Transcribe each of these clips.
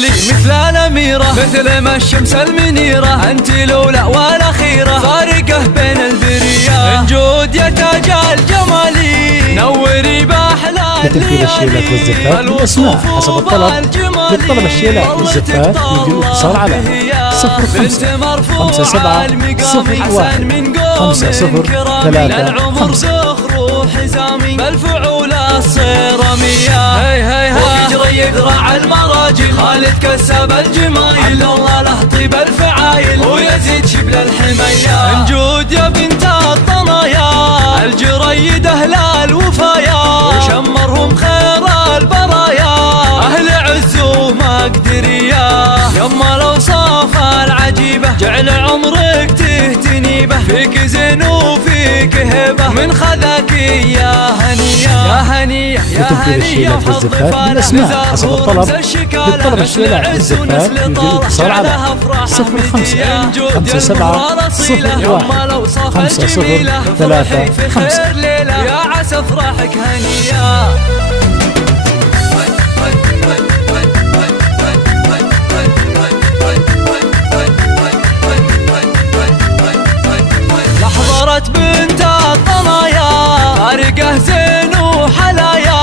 عقبلي مثل الأميرة مثل ما الشمس المنيرة، أنت الأولى والأخيرة فارقة بين البرية. انجود يا تاج الجمال نوري بأحلى لتنفيذ الشيلات والزفات بالأسماء حسب الطلب. للطلب الشيلات والزفات يمكن الاتصال على 05 57 01 50 3 5. حزامي بالفعول الصيرمية. ويجري يقرع المراجل خالد كسب الجمايل، والله له طيب الفعايل ويزيد شبل الحمية. انجود يا بنت الطنايا الجريد أهل الوفايا، وشمرهم خير البرايا أهل عز ومقدرية. يما الأوصاف العجيبة جعل عمرك تهتني به، فيك زين وفيك هبة من خذاك يا هنية يا هنية يا هنية. وحظ بالأسماء حسب الطلب. للطلب الشيلات والزفات يمكن الاتصال على 05 57 01 50 3 5. يا عسى افراحك هنية. لحضرت بنت الطنايا فارقة زين وحلايا،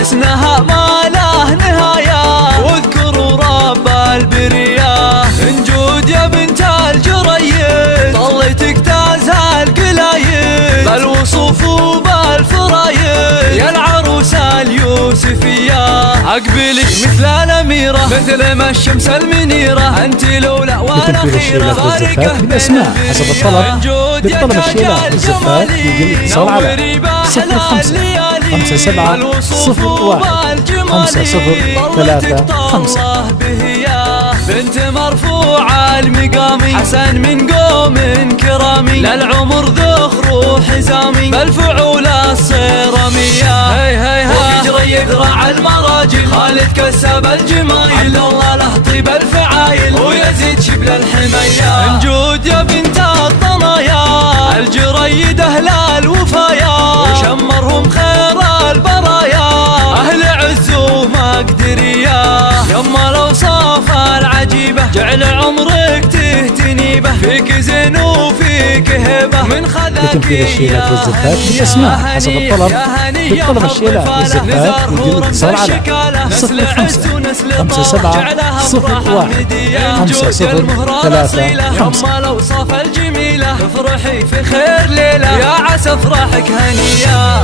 حسنها ما له نهاية واذكروا رب البرية. انجود يا بنت الجريد طليتك تازها القلايد بالوصوف وبالفرايد، يا العروسة اليوسفية. عقبلي مثل الأميرة مثل ما الشمس المنيرة، أنت الأولى والأخيرة فارقة بالأسماء حسب الطلب. للطلب الشيلات والزفات يمكن الاتصال على 05 57 01 50 3 5. بنت مرفوعة المقام حسن من قوم كرامي، للعمر ذخر وحزامي بالفعول الصيرمية. ويجري يقرع المراجل خالد كسب الجمايل، والله له طيب الفعايل ويزيد شبل الحمية. انجود يا بنت الطنايا الجريد أهل الوفايا، وشمرهم خير البرايا أهل عز ومقدرية. يما الأوصاف العجيبة جعل عمرك تهتني به، فيك زين وفيك هبة من خذاك لتنفيذ الشيلات والزفات بالأسماء حسب الطلب. للطلب الشيلات والزفات يمكن الاتصال على 05 57 01 50 3 5. يما الأوصاف الجميلة افرحي في خير ليلة، يا عسى افراحك هنية.